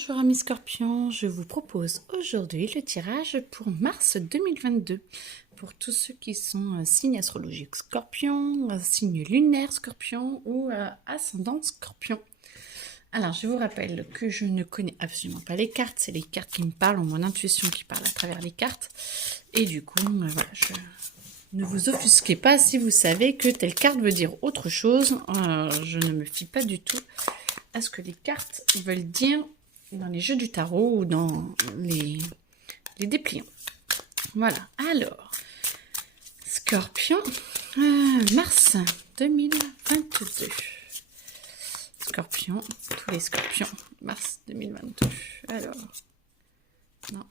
Bonjour amis scorpions, je vous propose aujourd'hui le tirage pour mars 2022. Pour tous ceux qui sont signes astrologiques scorpion, signe lunaire scorpion ou ascendant scorpion. Alors je vous rappelle que je ne connais absolument pas les cartes, c'est les cartes qui me parlent, ou mon intuition qui parle à travers les cartes. Et du coup, voilà, ne vous offusquez pas si vous savez que telle carte veut dire autre chose. Je ne me fie pas du tout à ce que les cartes veulent dire dans les jeux du tarot ou dans les dépliants. Voilà, alors, Scorpion, mars 2022. Scorpion, tous les scorpions, mars 2022. Alors, non.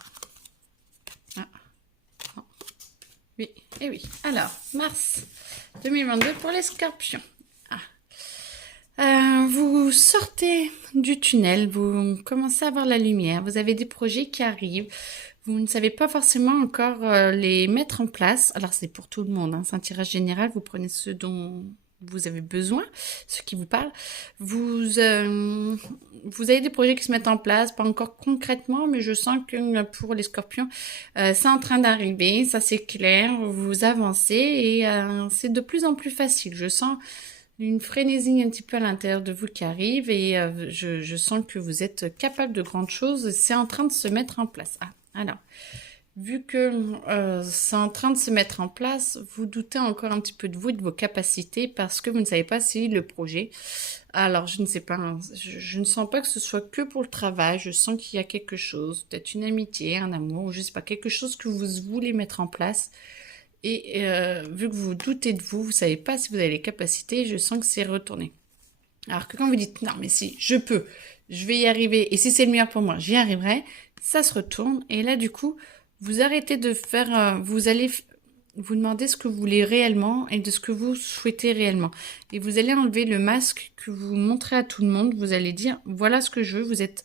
Ah, non. Oui, et oui. Alors, mars 2022 pour les scorpions. Vous sortez du tunnel, vous commencez à voir la lumière, vous avez des projets qui arrivent, vous ne savez pas forcément encore les mettre en place. Alors c'est pour tout le monde, hein, c'est un tirage général, vous prenez ce dont vous avez besoin, ce qui vous parle. Vous avez des projets qui se mettent en place, pas encore concrètement, mais je sens que pour les scorpions, c'est en train d'arriver, ça c'est clair, vous avancez et c'est de plus en plus facile. Je sens une frénésie un petit peu à l'intérieur de vous qui arrive et je sens que vous êtes capable de grandes choses. C'est en train de se mettre en place. Ah, alors, vu que c'est en train de se mettre en place, vous doutez encore un petit peu de vous et de vos capacités parce que vous ne savez pas si le projet... Alors, je ne sais pas, hein, je ne sens pas que ce soit que pour le travail. Je sens qu'il y a quelque chose, peut-être une amitié, un amour, ou je ne sais pas, quelque chose que vous voulez mettre en place. Et vu que vous doutez de vous, vous ne savez pas si vous avez les capacités, je sens que c'est retourné. Alors que quand vous dites, non mais si, je peux, je vais y arriver, et si c'est le meilleur pour moi, j'y arriverai, ça se retourne. Et là, du coup, vous arrêtez de faire, vous allez vous demander ce que vous voulez réellement et de ce que vous souhaitez réellement. Et vous allez enlever le masque que vous montrez à tout le monde, vous allez dire, voilà ce que je veux, vous êtes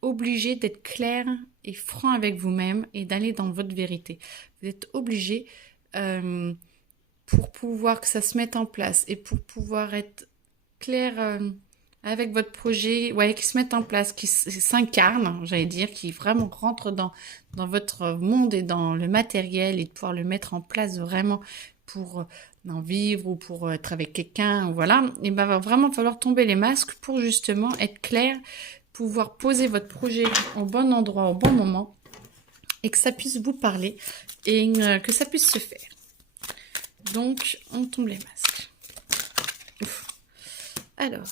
obligé d'être clair et franc avec vous-même et d'aller dans votre vérité. Vous êtes obligé... pour pouvoir que ça se mette en place et pour pouvoir être clair avec votre projet, ouais, qui se mette en place, qui s'incarne, j'allais dire, qui vraiment rentre dans votre monde et dans le matériel et de pouvoir le mettre en place vraiment pour en vivre ou pour être avec quelqu'un, voilà, et ben va vraiment falloir tomber les masques pour justement être clair, pouvoir poser votre projet au bon endroit, au bon moment et que ça puisse vous parler et que ça puisse se faire. Donc, on tombe les masques. Ouf. Alors,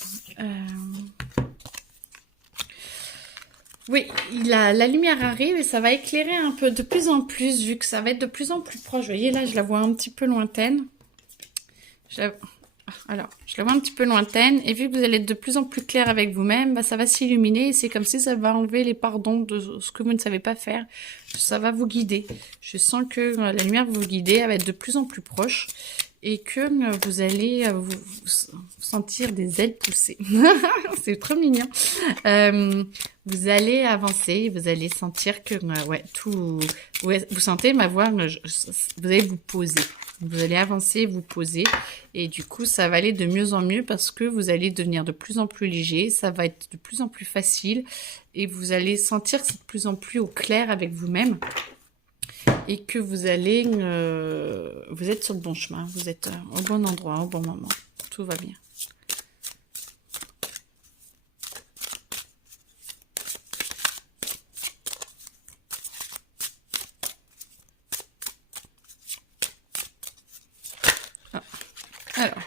oui, la lumière arrive et ça va éclairer un peu de plus en plus, vu que ça va être de plus en plus proche. Vous voyez, là, je la vois un petit peu lointaine. Alors, je la vois un petit peu lointaine, et vu que vous allez être de plus en plus clair avec vous-même, bah, ça va s'illuminer, et c'est comme si ça va enlever les pardons de ce que vous ne savez pas faire. Ça va vous guider. Je sens que la lumière va vous guider, elle va être de plus en plus proche, et que vous allez vous sentir des ailes pousser. C'est trop mignon. Vous allez avancer, vous allez sentir que, ouais, tout... Ouais, vous sentez ma voix, vous allez vous poser. Vous allez avancer, vous poser, et du coup, ça va aller de mieux en mieux parce que vous allez devenir de plus en plus léger, ça va être de plus en plus facile, et vous allez sentir que c'est de plus en plus au clair avec vous-même, et que vous allez, vous êtes sur le bon chemin, vous êtes au bon endroit, au bon moment, tout va bien. Alors,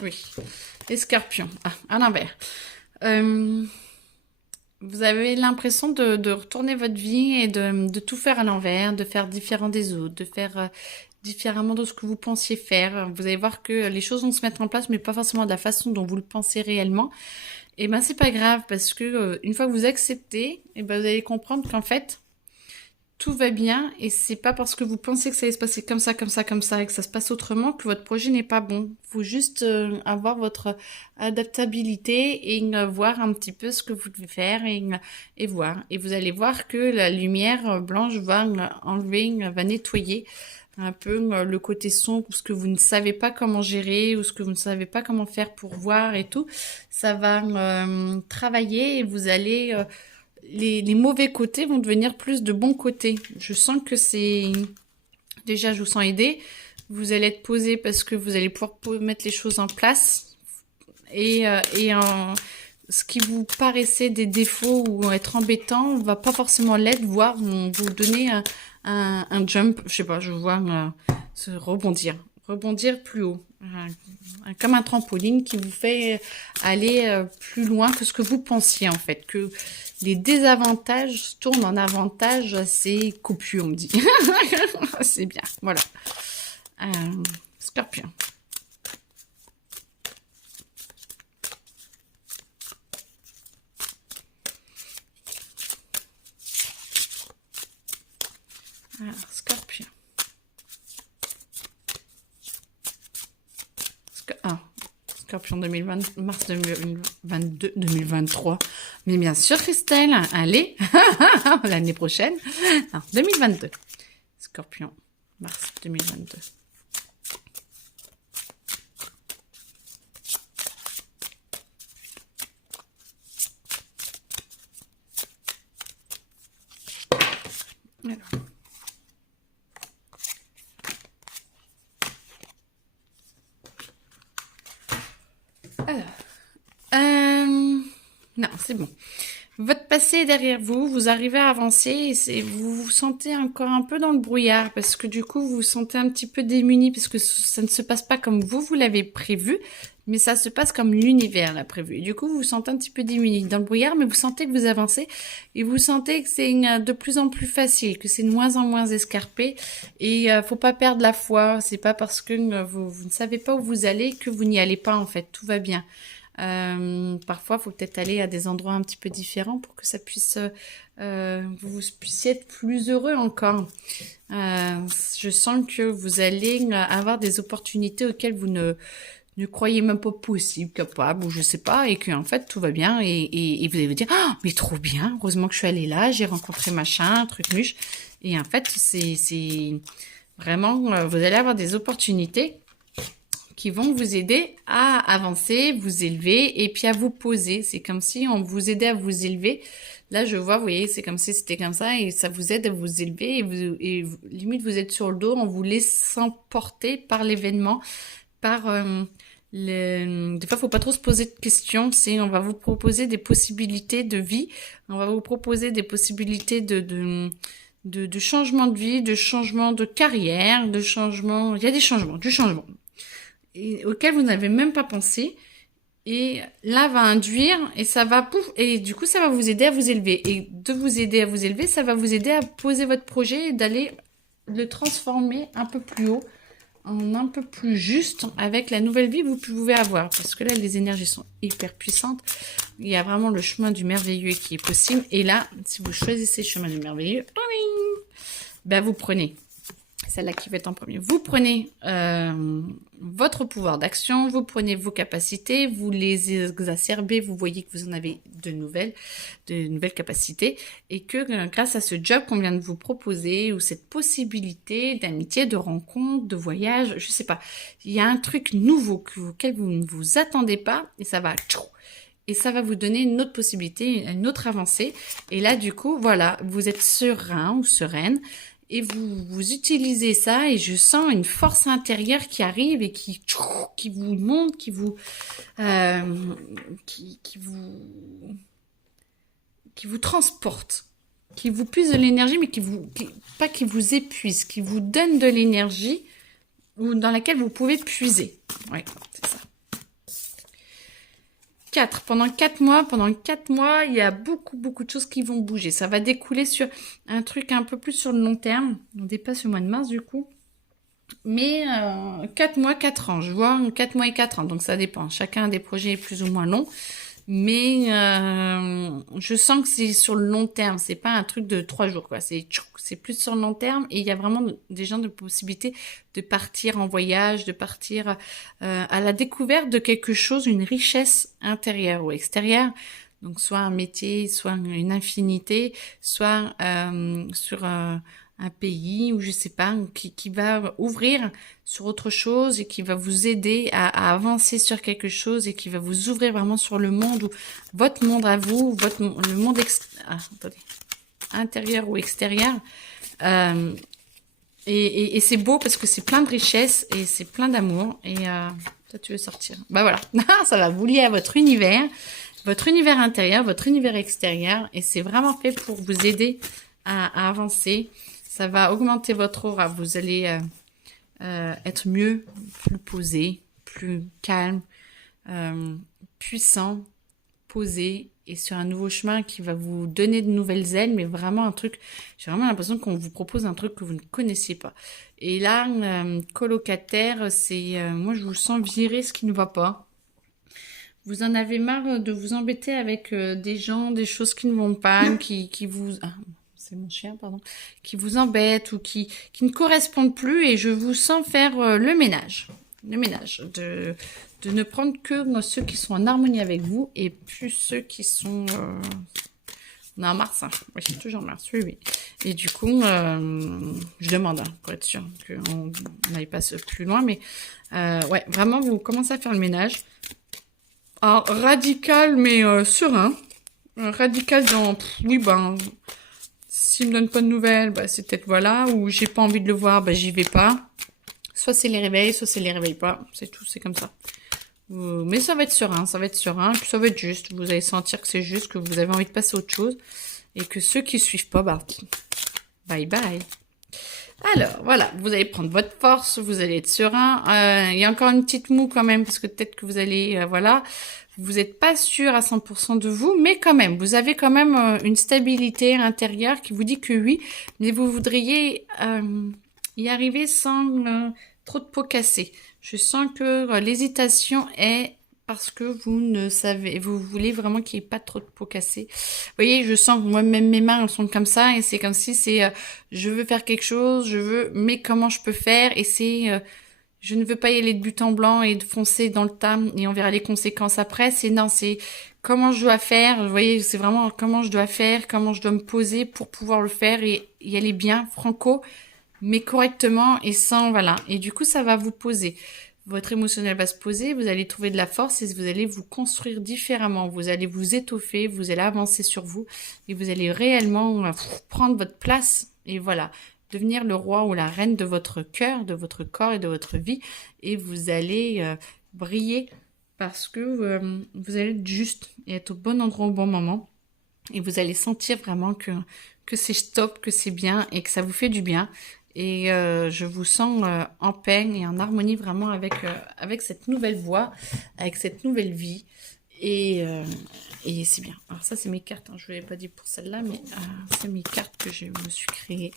oui, les scorpions, à l'envers. Vous avez l'impression de retourner votre vie et de tout faire à l'envers, de faire différent des autres, de faire différemment de ce que vous pensiez faire. Vous allez voir que les choses vont se mettre en place, mais pas forcément de la façon dont vous le pensez réellement. Et ben c'est pas grave, parce que une fois que vous acceptez, et ben vous allez comprendre qu'en fait, tout va bien et c'est pas parce que vous pensez que ça va se passer comme ça, comme ça, comme ça et que ça se passe autrement que votre projet n'est pas bon. Faut juste avoir votre adaptabilité et voir un petit peu ce que vous devez faire et voir. Et vous allez voir que la lumière blanche va enlever, va nettoyer un peu le côté sombre, ce que vous ne savez pas comment gérer ou ce que vous ne savez pas comment faire pour voir et tout. Ça va travailler et vous allez les mauvais côtés vont devenir plus de bons côtés. Je sens que c'est... Déjà, je vous sens aidé. Vous allez être posé parce que vous allez pouvoir mettre les choses en place. Ce qui vous paraissait des défauts ou être embêtant va pas forcément l'être, voire vous donner un jump. Je sais pas, je vois se rebondir plus haut. Comme un trampoline qui vous fait aller plus loin que ce que vous pensiez en fait. Que les désavantages tournent en avantage, c'est copieux, on me dit. C'est bien, voilà. Scorpion. Alors, Scorpion. Scorpion 2020, mars 2022, 2023. Mais bien sûr, Christelle, allez, l'année prochaine. Alors, 2022. Scorpion, mars 2022. Non, c'est bon. Votre passé est derrière vous, vous arrivez à avancer et vous vous sentez encore un peu dans le brouillard parce que du coup, vous vous sentez un petit peu démuni parce que ça ne se passe pas comme vous l'avez prévu, mais ça se passe comme l'univers l'a prévu. Et du coup, vous vous sentez un petit peu démuni dans le brouillard, mais vous sentez que vous avancez et vous sentez que c'est de plus en plus facile, que c'est de moins en moins escarpé et faut pas perdre la foi. C'est pas parce que vous ne savez pas où vous allez que vous n'y allez pas en fait. Tout va bien. Parfois, il faut peut-être aller à des endroits un petit peu différents pour que ça puisse, vous puissiez être plus heureux encore. Je sens que vous allez avoir des opportunités auxquelles vous ne croyez même pas possible, capable, ou je sais pas, et que en fait tout va bien, et vous allez vous dire, ah, mais trop bien, heureusement que je suis allée là, j'ai rencontré machin, truc muche, et en fait c'est vraiment, vous allez avoir des opportunités qui vont vous aider à avancer, vous élever et puis à vous poser. C'est comme si on vous aidait à vous élever. Là, je vois, vous voyez, c'est comme si c'était comme ça et ça vous aide à vous élever limite vous êtes sur le dos en vous laissant porter par l'événement, par des fois, faut pas trop se poser de questions. On va vous proposer des possibilités de vie. On va vous proposer des possibilités de changement de vie, de changement de carrière, de changement. Il y a des changements, du changement auquel vous n'avez même pas pensé. Et là va induire et ça va pouf, et du coup ça va vous aider à vous élever. Et de vous aider à vous élever, ça va vous aider à poser votre projet et d'aller le transformer un peu plus haut, en un peu plus juste avec la nouvelle vie que vous pouvez avoir. Parce que là, les énergies sont hyper puissantes. Il y a vraiment le chemin du merveilleux qui est possible. Et là, si vous choisissez le chemin du merveilleux, ben vous prenez celle-là qui va être en premier. Vous prenez votre pouvoir d'action, vous prenez vos capacités, vous les exacerbez, vous voyez que vous en avez de nouvelles capacités et que grâce à ce job qu'on vient de vous proposer ou cette possibilité d'amitié, de rencontre, de voyage, je sais pas, il y a un truc nouveau auquel vous ne vous attendez pas et ça va... Et ça va vous donner une autre possibilité, une autre avancée. Et là, du coup, voilà, vous êtes serein ou sereine. Et vous utilisez ça et je sens une force intérieure qui arrive et qui vous monte, qui vous transporte, qui vous puise de l'énergie, mais pas qui vous épuise, qui vous donne de l'énergie ou dans laquelle vous pouvez puiser. Oui, c'est ça. 4. Pendant 4 mois, il y a beaucoup de choses qui vont bouger. Ça va découler sur un truc un peu plus sur le long terme. On dépasse le mois de mars du coup. Mais 4 mois, 4 ans. Je vois 4 mois et 4 ans. Donc ça dépend. Chacun a des projets plus ou moins longs. Mais je sens que c'est sur le long terme, c'est pas un truc de 3 jours, quoi. C'est plus sur le long terme et il y a vraiment des gens de possibilité de partir en voyage, de partir à la découverte de quelque chose, une richesse intérieure ou extérieure. Donc soit un métier, soit une infinité, soit sur un pays ou je sais pas, qui va ouvrir sur autre chose et qui va vous aider à avancer sur quelque chose et qui va vous ouvrir vraiment sur le monde ou votre monde à vous, le monde attendez, intérieur ou extérieur. Euh, et c'est beau parce que c'est plein de richesse et c'est plein d'amour. Et toi, tu veux sortir. Bah voilà, ça va vous lier à votre univers intérieur, votre univers extérieur. Et c'est vraiment fait pour vous aider à avancer. Ça va augmenter votre aura. Vous allez être mieux, plus posé, plus calme, puissant, posé et sur un nouveau chemin qui va vous donner de nouvelles ailes, mais vraiment un truc, j'ai vraiment l'impression qu'on vous propose un truc que vous ne connaissiez pas. Et là, colocataire, c'est, moi je vous sens virer ce qui ne va pas. Vous en avez marre de vous embêter avec des gens, des choses qui ne vont pas, qui vous... Ah, c'est mon chien, pardon. Qui vous embêtent ou qui ne correspondent plus et je vous sens faire le ménage. Le ménage. De ne prendre que ceux qui sont en harmonie avec vous et plus ceux qui sont... On est en mars, hein. Oui, c'est toujours en mars, oui, oui. Et du coup, je demande, hein, pour être sûr qu'on n'aille pas plus loin, mais ouais, vraiment, vous commencez à faire le ménage. Alors, radical, mais serein. Radical dans... oui, ben... S'il me donne pas de nouvelles, bah, c'est peut-être voilà. Ou j'ai pas envie de le voir, bah, j'y vais pas. Soit c'est les réveils, soit c'est les réveils pas. C'est tout, c'est comme ça. Mais ça va être serein, ça va être serein. Puis ça va être juste. Vous allez sentir que c'est juste, que vous avez envie de passer à autre chose. Et que ceux qui suivent pas, bah, bye bye. Alors, voilà, vous allez prendre votre force, vous allez être serein. Il y a encore une petite moue quand même, parce que peut-être que vous allez, voilà, vous n'êtes pas sûr à 100% de vous, mais quand même, vous avez quand même une stabilité intérieure qui vous dit que oui, mais vous voudriez y arriver sans trop de peau cassée. Je sens que l'hésitation est parce que vous ne savez, vous voulez vraiment qu'il n'y ait pas trop de peau cassée. Vous voyez, je sens que moi-même mes mains elles sont comme ça et c'est comme si c'est, je veux faire quelque chose, mais comment je peux faire et c'est, je ne veux pas y aller de but en blanc et de foncer dans le tas et on verra les conséquences après. C'est comment je dois faire. Vous voyez, c'est vraiment comment je dois faire, comment je dois me poser pour pouvoir le faire et y aller bien, franco, mais correctement et sans, voilà. Et du coup, ça va vous poser. Votre émotionnel va se poser, vous allez trouver de la force et vous allez vous construire différemment. Vous allez vous étoffer, vous allez avancer sur vous et vous allez réellement prendre votre place et voilà, devenir le roi ou la reine de votre cœur, de votre corps et de votre vie et vous allez briller parce que vous allez être juste et être au bon endroit au bon moment et vous allez sentir vraiment que c'est stop, que c'est bien et que ça vous fait du bien. Et je vous sens en paix et en harmonie vraiment avec cette nouvelle voie, avec cette nouvelle vie. Et c'est bien. Alors ça, c'est mes cartes. Hein. Je ne vous l'ai pas dit pour celle-là, mais c'est mes cartes que je me suis créées.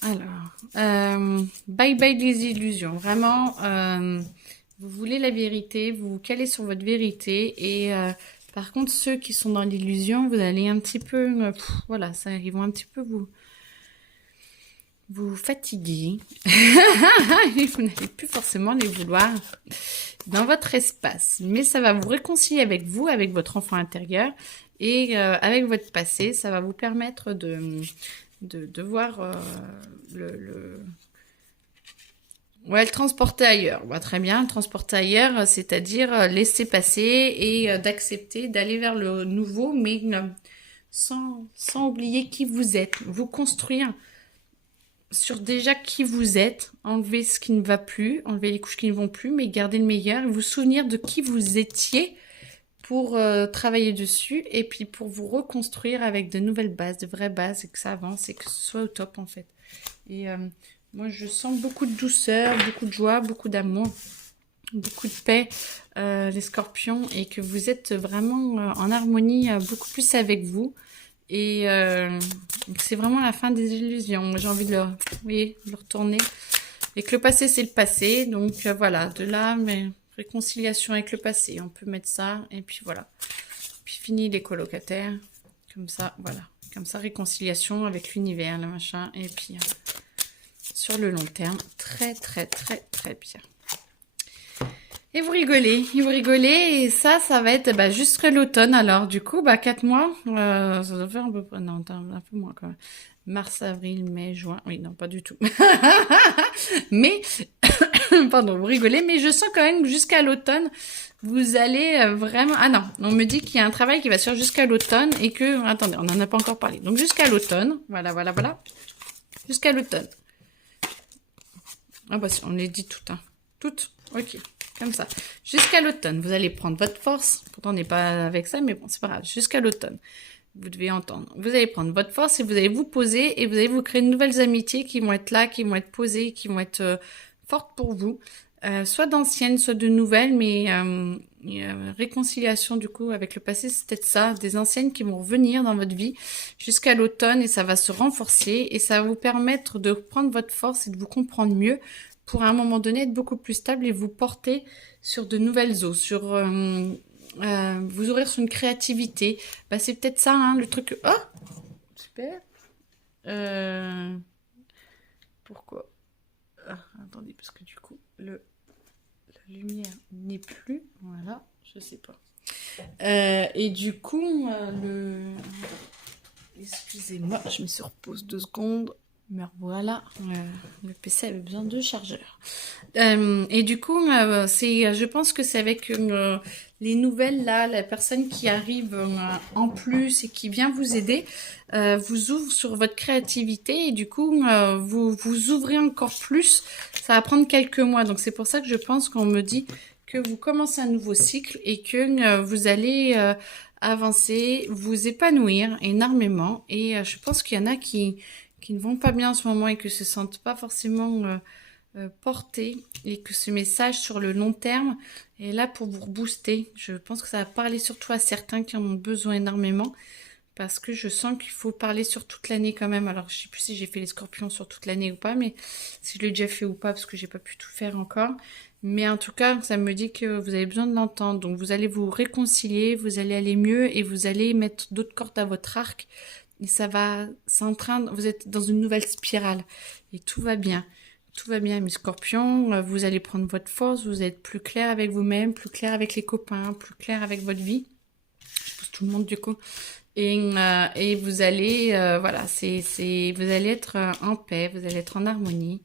Alors, bye bye des illusions. Vraiment, vous voulez la vérité, vous vous calez sur votre vérité et... par contre, ceux qui sont dans l'illusion, vous allez un petit peu, voilà, ils vont un petit peu vous fatiguer. Vous n'allez plus forcément les vouloir dans votre espace. Mais ça va vous réconcilier avec vous, avec votre enfant intérieur et avec votre passé. Ça va vous permettre de voir ouais, le transporter ailleurs. Bah, très bien, le transporter ailleurs, c'est-à-dire laisser passer et d'accepter d'aller vers le nouveau, mais sans oublier qui vous êtes. Vous construire sur déjà qui vous êtes, enlever ce qui ne va plus, enlever les couches qui ne vont plus, mais garder le meilleur et vous souvenir de qui vous étiez pour travailler dessus et puis pour vous reconstruire avec de nouvelles bases, de vraies bases et que ça avance et que ce soit au top en fait. Et moi, je sens beaucoup de douceur, beaucoup de joie, beaucoup d'amour, beaucoup de paix, les scorpions, et que vous êtes vraiment en harmonie beaucoup plus avec vous. Et c'est vraiment la fin des illusions. J'ai envie de le retourner. Et que le passé, c'est le passé. Donc voilà, de là, mais réconciliation avec le passé. On peut mettre ça, et puis voilà. Puis fini les colocataires. Comme ça, voilà. Comme ça, réconciliation avec l'univers, le machin. Et puis, sur le long terme, très, très, très, très bien. Et vous rigolez, et ça va être jusqu'à l'automne. Alors, du coup, 4 mois, ça doit faire un peu, non, un peu moins quand même. Mars, avril, mai, juin. Oui, non, pas du tout. Mais, pardon, vous rigolez, mais je sens quand même que jusqu'à l'automne, vous allez vraiment... Ah non, on me dit qu'il y a un travail qui va se faire jusqu'à l'automne et que... Attendez, on n'en a pas encore parlé. Donc, jusqu'à l'automne, voilà, voilà, voilà. Jusqu'à l'automne. Ah bah, on les dit toutes, hein. Toutes, ok. Comme ça. Jusqu'à l'automne, vous allez prendre votre force. Pourtant, on n'est pas avec ça, mais bon, c'est pas grave. Jusqu'à l'automne, vous devez entendre. Vous allez prendre votre force et vous allez vous poser et vous allez vous créer de nouvelles amitiés qui vont être là, qui vont être posées, qui vont être fortes pour vous. Soit d'anciennes, soit de nouvelles, mais réconciliation du coup avec le passé, c'est peut-être ça. Des anciennes qui vont revenir dans votre vie jusqu'à l'automne et ça va se renforcer et ça va vous permettre de prendre votre force et de vous comprendre mieux pour à un moment donné être beaucoup plus stable et vous porter sur de nouvelles eaux, sur vous ouvrir sur une créativité. C'est peut-être ça, hein, le truc. Oh, super. Pourquoi attendez, parce que du coup, la lumière n'est plus. Voilà, je sais pas. Et du coup, excusez-moi, je me suis repose 2 secondes. Mais voilà, le PC avait besoin de chargeur. Et du coup, je pense que c'est avec les nouvelles là, la personne qui arrive en plus et qui vient vous aider, vous ouvre sur votre créativité et du coup, vous ouvrez encore plus. Ça va prendre quelques mois, donc c'est pour ça que je pense qu'on me dit que vous commencez un nouveau cycle et que vous allez avancer, vous épanouir énormément. Et je pense qu'il y en a qui ne vont pas bien en ce moment et que se sentent pas forcément portés et que ce message sur le long terme est là pour vous rebooster. Je pense que ça va parler surtout à certains qui en ont besoin énormément parce que je sens qu'il faut parler sur toute l'année quand même. Alors je sais plus si j'ai fait les scorpions sur toute l'année ou pas, mais si je l'ai déjà fait ou pas parce que j'ai pas pu tout faire encore. Mais en tout cas, ça me dit que vous avez besoin de l'entendre. Donc vous allez vous réconcilier, vous allez aller mieux et vous allez mettre d'autres cordes à votre arc. Et ça va, vous êtes dans une nouvelle spirale. Et tout va bien. Tout va bien, mes scorpions. Vous allez prendre votre force, vous êtes plus clair avec vous-même, plus clair avec les copains, plus clair avec votre vie. Je pousse tout le monde du coup. Et vous allez, voilà, vous allez être en paix, vous allez être en harmonie.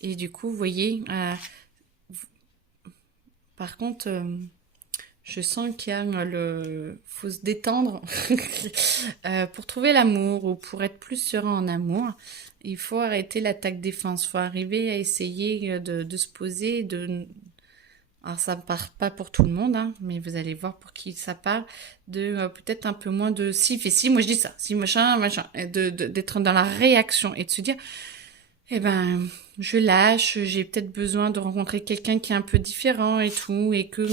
Et du coup, vous voyez, par contre, je sens qu'il y a faut se détendre pour trouver l'amour ou pour être plus serein en amour. Il faut arrêter l'attaque-défense. Il faut arriver à essayer de se poser. Alors ça ne part pas pour tout le monde, hein, mais vous allez voir pour qui ça part. Peut-être un peu moins de si fait si. Moi je dis ça, si machin, machin. D'être dans la réaction et de se dire, eh ben, je lâche, j'ai peut-être besoin de rencontrer quelqu'un qui est un peu différent et tout, et que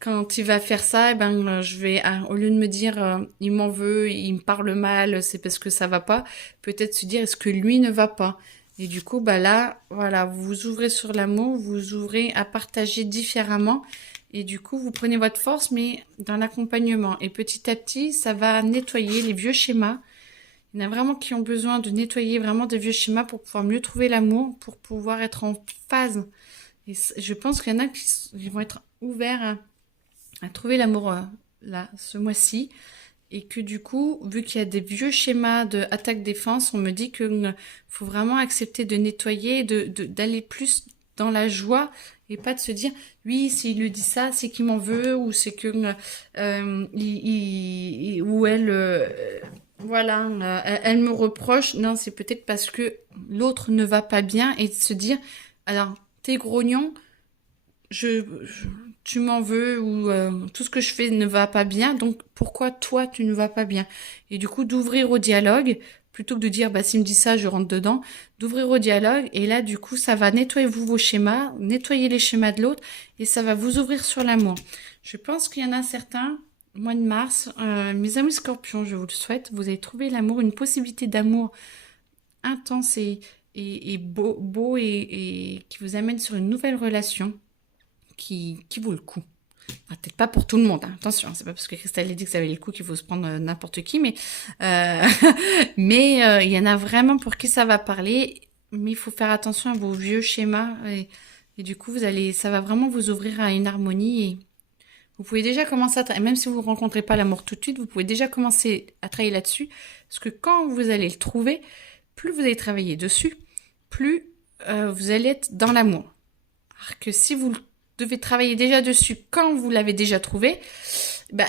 quand il va faire ça, eh ben, je vais, au lieu de me dire, il m'en veut, il me parle mal, c'est parce que ça va pas, peut-être se dire, est-ce que lui ne va pas? Et du coup, là, voilà, vous vous ouvrez sur l'amour, vous ouvrez à partager différemment, et du coup, vous prenez votre force, mais dans l'accompagnement. Et petit à petit, ça va nettoyer les vieux schémas. Il y en a vraiment qui ont besoin de nettoyer vraiment des vieux schémas pour pouvoir mieux trouver l'amour, pour pouvoir être en phase. Et je pense qu'il y en a qui vont être ouverts à trouver l'amour là, ce mois-ci. Et que du coup, vu qu'il y a des vieux schémas de attaque-défense, on me dit qu'il faut vraiment accepter de nettoyer, d'aller plus dans la joie et pas de se dire oui, s'il lui dit ça, c'est qu'il m'en veut ou c'est que ou elle voilà, elle me reproche. Non, c'est peut-être parce que l'autre ne va pas bien et de se dire alors t'es grognon, tu m'en veux ou tout ce que je fais ne va pas bien, donc pourquoi toi tu ne vas pas bien? Et du coup d'ouvrir au dialogue plutôt que de dire s'il me dit ça je rentre dedans, d'ouvrir au dialogue et là du coup ça va nettoyer vos schémas, nettoyer les schémas de l'autre et ça va vous ouvrir sur l'amour. Je pense qu'il y en a certains, mois de mars, mes amis scorpions, je vous le souhaite, vous allez trouver l'amour, une possibilité d'amour intense et beau et qui vous amène sur une nouvelle relation qui vaut le coup. Ah, peut-être pas pour tout le monde, hein. Attention, c'est pas parce que Christelle a dit que ça valait le coup qu'il faut se prendre n'importe qui, mais il y en a vraiment pour qui ça va parler, mais il faut faire attention à vos vieux schémas et du coup ça va vraiment vous ouvrir à une harmonie et vous pouvez déjà commencer même si vous ne rencontrez pas l'amour tout de suite, vous pouvez déjà commencer à travailler là-dessus, parce que quand vous allez le trouver, plus vous allez travailler dessus, plus vous allez être dans l'amour. Alors que si vous devez travailler déjà dessus quand vous l'avez déjà trouvé, bah,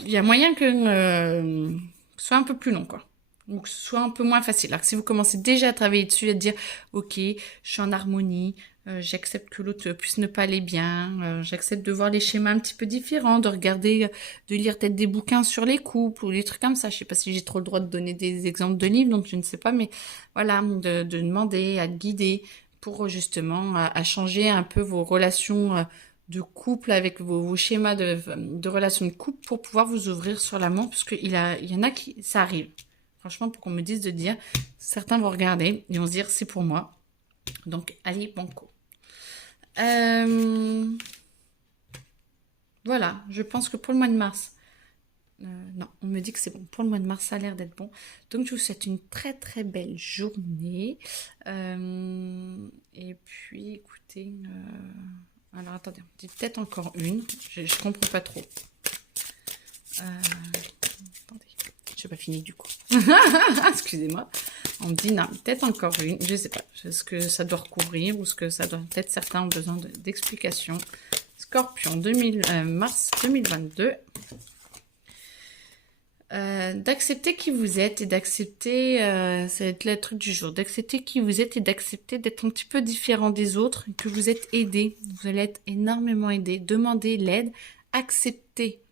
il y a moyen que ce soit un peu plus long, quoi. Ou que ce soit un peu moins facile. Alors que si vous commencez déjà à travailler dessus et à dire, ok, je suis en harmonie, j'accepte que l'autre puisse ne pas aller bien, j'accepte de voir les schémas un petit peu différents, de regarder, de lire peut-être des bouquins sur les couples ou des trucs comme ça. Je sais pas si j'ai trop le droit de donner des exemples de livres, donc je ne sais pas, mais voilà, de demander à te guider pour justement à changer un peu vos relations de couple avec vos schémas de relations de couple pour pouvoir vous ouvrir sur l'amour, parce qu'il y en a qui, ça arrive. Franchement, pour qu'on me dise de dire, certains vont regarder et vont se dire c'est pour moi. Donc, allez, banco. Voilà, je pense que pour le mois de mars, non, on me dit que c'est bon. Pour le mois de mars, ça a l'air d'être bon. Donc, je vous souhaite une très très belle journée. Et puis, écoutez, alors attendez, on dit peut-être encore une. Je comprends pas trop. Attendez, j'ai pas fini du coup. Excusez-moi. On me dit non, peut-être encore une. Je sais pas. Est-ce que ça doit recouvrir ou ce que ça doit. Peut-être certains ont besoin d'explications. Scorpion, mars 2022. D'accepter qui vous êtes et d'accepter, ça va être le truc du jour, d'accepter qui vous êtes et d'accepter d'être un petit peu différent des autres, que vous êtes aidé, vous allez être énormément aidé, demandez l'aide, acceptez,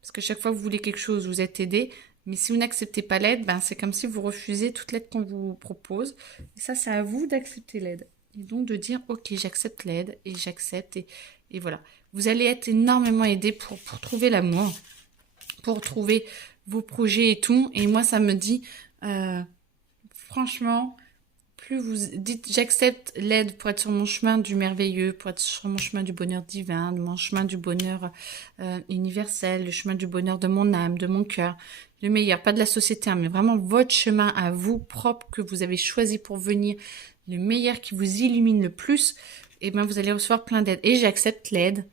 parce que chaque fois que vous voulez quelque chose, vous êtes aidé, mais si vous n'acceptez pas l'aide, ben c'est comme si vous refusez toute l'aide qu'on vous propose, et ça c'est à vous d'accepter l'aide, et donc de dire ok j'accepte l'aide, et j'accepte, et voilà, vous allez être énormément aidé pour trouver l'amour, pour trouver vos projets et tout. Et moi, ça me dit, franchement, plus vous dites, j'accepte l'aide pour être sur mon chemin du merveilleux, pour être sur mon chemin du bonheur divin, mon chemin du bonheur universel, le chemin du bonheur de mon âme, de mon cœur, le meilleur, pas de la société, hein, mais vraiment votre chemin à vous propre que vous avez choisi pour venir, le meilleur qui vous illumine le plus, et ben vous allez recevoir plein d'aide. Et j'accepte l'aide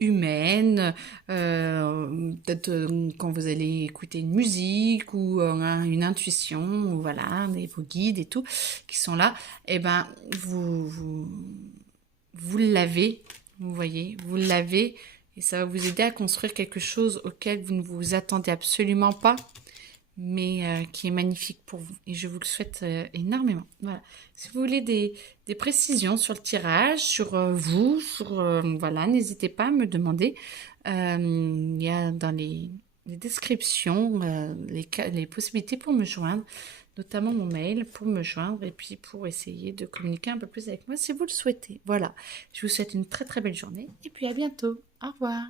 humaine, peut-être quand vous allez écouter une musique ou une intuition, ou voilà, vos guides et tout, qui sont là, et ben vous l'avez, vous voyez, vous l'avez, et ça va vous aider à construire quelque chose auquel vous ne vous attendez absolument pas, mais qui est magnifique pour vous. Et je vous le souhaite énormément. Voilà. Si vous voulez des précisions sur le tirage, sur vous, voilà, n'hésitez pas à me demander. Il y a dans les descriptions les possibilités pour me joindre, notamment mon mail pour me joindre et puis pour essayer de communiquer un peu plus avec moi si vous le souhaitez. Voilà. Je vous souhaite une très très belle journée et puis à bientôt. Au revoir.